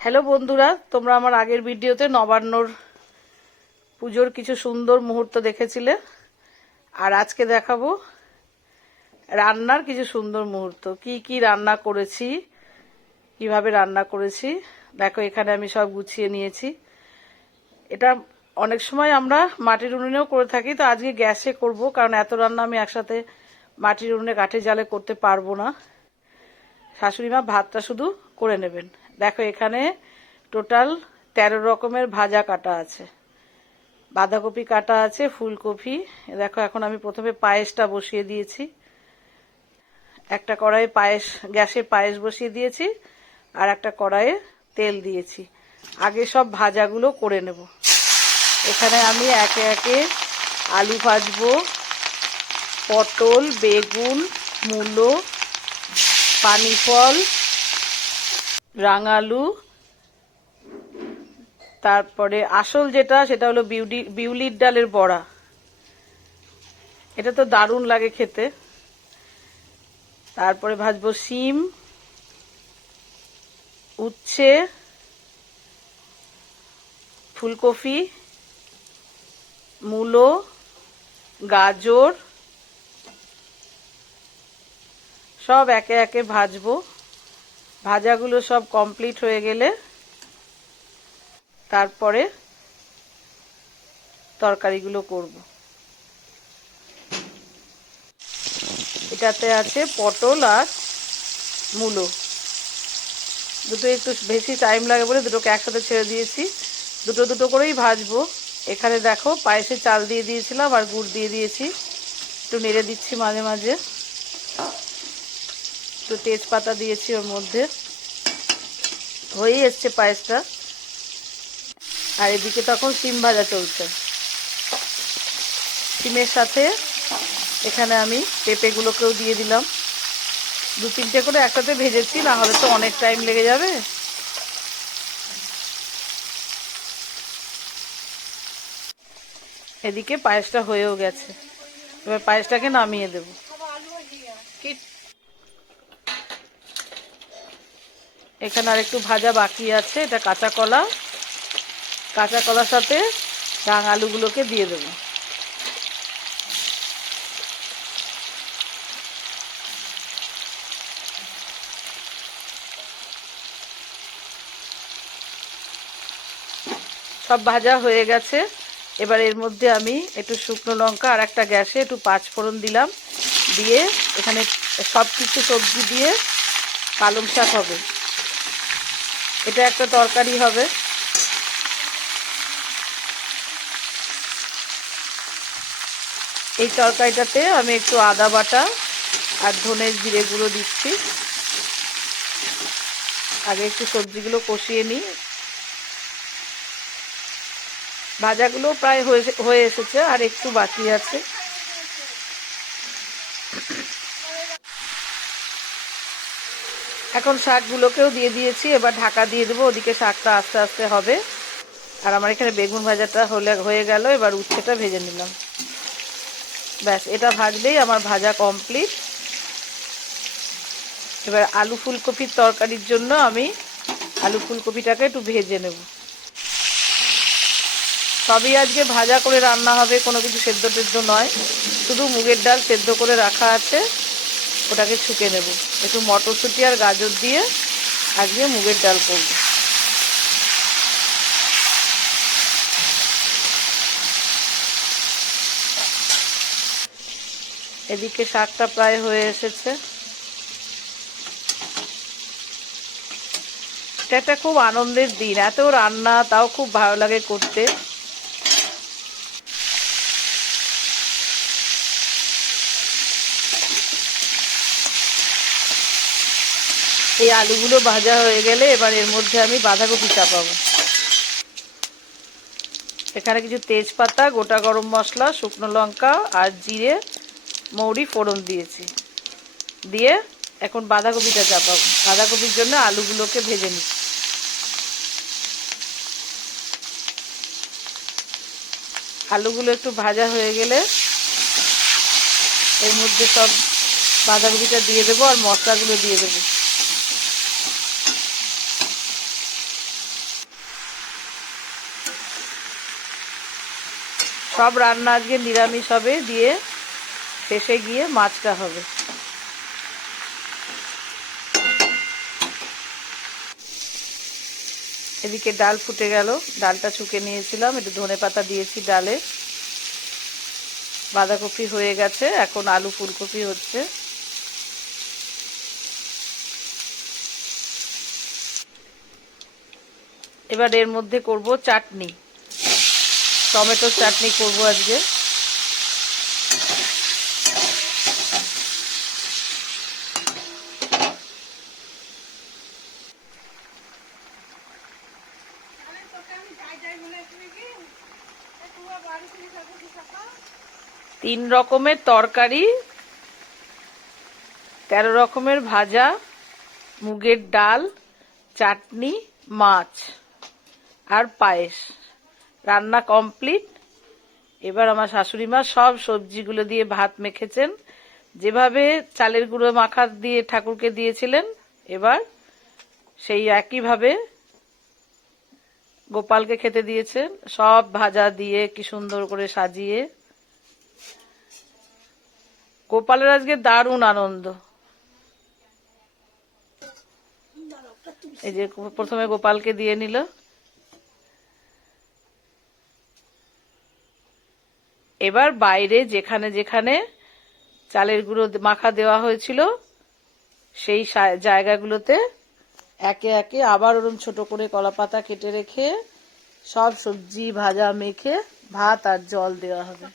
Hello বন্ধুরা, তোমরা আমার আগের ভিডিওতে নবান্নর পুজোর কিছু সুন্দর মুহূর্ত দেখেছিলে। আর আজকে দেখাবো রান্নার কিছু সুন্দর মুহূর্ত। কি কি রান্না করেছি, কিভাবে রান্না করেছি দেখো। এখানে আমি সব গুছিয়ে নিয়েছি। এটা অনেক সময় আমরা মাটির উনুনেও করে থাকি, তো আজকে গ্যাসে করব, কারণ এত রান্না আমি একসাথে মাটির উনুনে কাঠের জালে করতে পারবো না। শাশুড়িমা ভাতটা শুধু করে নেবেন। দেখো এখানে টোটাল 13 রকমের ভাজা কাটা আছে, বাঁধাকপি কাটা আছে, ফুলকপি। দেখো এখন আমি প্রথমে পায়েসটা বসিয়ে দিয়েছি। একটা কড়াইয়ে গ্যাসে পায়েস বসিয়ে দিয়েছি, আর একটা কড়াইয়ে তেল দিয়েছি। আগে সব ভাজাগুলো করে নেব। এখানে আমি একে একে আলু ভাজবো, পটল, বেগুন, মূলো, পানি ফল, রাঙালু, তারপরে আসল যেটা সেটা হলো বিউলির ডালের বড়া। এটা তো দারুণ লাগে খেতে। তারপরে ভাজবো শিম, উচ্ছে, ফুলকপি, মূলো, গাজর, সব একে একে ভাজবো। ভাজাগুলো সব কমপ্লিট হয়ে গেলে তারপরে তরকারিগুলো করব। এটাতে আছে পটল আর মূলো। দুটো একটু বেশি টাইম লাগে বলে দুটোকে একসাথে ছেড়ে দিয়েছি। দুটো দুটো করেই ভাজবো। এখানে দেখো পায়েসে চাল দিয়ে দিয়েছিলাম আর গুড় দিয়ে দিয়েছি। একটু নেড়ে দিচ্ছি মাঝে মাঝে। একটু তেজপাতা দিয়েছি ওর মধ্যে। হয়েই এসছে পায়েসটা। আর এদিকে তখন শিম ভাজা চলছে। শিমের সাথে এখানে আমি পেঁপেগুলোকেও দিয়ে দিলাম। 2-3টে করে একসাথে ভেজেছি, না হলে তো অনেক টাইম লেগে যাবে। এদিকে পায়েসটা হয়েও গেছে। এবার পায়েসটাকে নামিয়ে দেব। এখানে আর একটু ভাজা বাকি আছে। এটা কাঁচা কলা। কাঁচা কলার সাথে আলুগুলোকে দিয়ে দেব। সব ভাজা হয়ে গেছে। এবার এর মধ্যে আমি একটু শুকনো লঙ্কা আর একটা গ্যাসে একটু 5 ফোড়ন দিলাম। দিয়ে এখানে সব কিছু সবজি দিয়ে পালং শাক হবে। এটা একটা তরকারি হবে। এই তরকারিটাতে আমি একটু আদা বাটা আর ধনের জিরে গুঁড়ো দিচ্ছি। আগে একটু সবজিগুলো কষিয়ে নিই। ভাজাগুলো প্রায় হয়ে এসেছে, আর একটু বাকি আছে। এখন শাকগুলোকেও দিয়ে দিয়েছি। এবার ঢাকা দিয়ে দেবো। ওদিকে শাকটা আস্তে আস্তে হবে। আর আমার এখানে বেগুন ভাজাটা হয়ে গেল। এবার উচ্ছেটা ভেজে নিলাম। ব্যাস, এটা ভাজলেই আমার ভাজা কমপ্লিট। এবার আলু ফুলকপির তরকারির জন্য আমি আলু ফুলকপিটাকে একটু ভেজে নেব। সবই আজকে ভাজা করে রান্না হবে, কোনো কিছু সেদ্ধ টেদ্ধ নয়। শুধু মুগের ডাল সেদ্ধ করে রাখা আছে, ওটাকে ছুঁকে নেব। একটু মটরশুঁটি আর গাজর দিয়ে আজকে মুগের ডাল করব। এদিকে শাকটা প্রায় হয়ে এসেছে। এটা একটা খুব আনন্দের দিন। এত রান্না, তাও খুব ভালো লাগে করতে। এই আলুগুলো ভাজা হয়ে গেলে এবার এর মধ্যে আমি বাঁধাকপি চাপাবো। এখানে কিছু তেজপাতা, গোটা গরম মশলা, শুকনো লঙ্কা আর জিরে মৌরি ফোড়ন দিয়েছি। দিয়ে এখন বাঁধাকপিটা চাপাবো। বাঁধাকপির জন্য আলুগুলোকে ভেজে নিচ্ছি। আলুগুলো একটু ভাজা হয়ে গেলে এর মধ্যে সব বাঁধাকপিটা দিয়ে দেবো আর মশলাগুলো দিয়ে দেবো। সব রান্না আজকে নিরামিষ হবে, দিয়ে শেষে গিয়ে মাছটা হবে। এদিকে ডাল ফুটে গেল, ডালটা ছুঁকে নিয়েছিলাম, একটু ধনেপাতা দিয়েছি ডালে। বাঁধাকপি হয়ে গেছে, এখন আলু ফুলকপি হচ্ছে। এবার এর মধ্যে করব চাটনি, টমেটোর চাটনি করব আজকে। তিন রকমের তরকারি, 13 রকমের ভাজা, মুগের ডাল, চাটনি, মাছ আর পায়েস, রান্না কমপ্লিট। এবার আমার শাশুড়ি মা সব সবজিগুলো দিয়ে ভাত মেখেছেন, যেভাবে চালের গুঁড়ো মাখা দিয়ে ঠাকুরকে দিয়েছিলেন, এবার সেই একইভাবে গোপালকে খেতে দিয়েছেন। সব ভাজা দিয়ে কি সুন্দর করে সাজিয়ে। গোপালের আজকে দারুণ আনন্দ। এই যে প্রথমে গোপালকে দিয়ে নিল। এবার বাইরে যেখানে যেখানে চালের গুঁড়ো মাখা দেওয়া হয়েছিল সেই জায়গাগুলোতে একে একে আবার ওরকম ছোট করে কলাপাতা কেটে রেখে সব সবজি ভাজা মেখে ভাত আর জল দেওয়া হবে।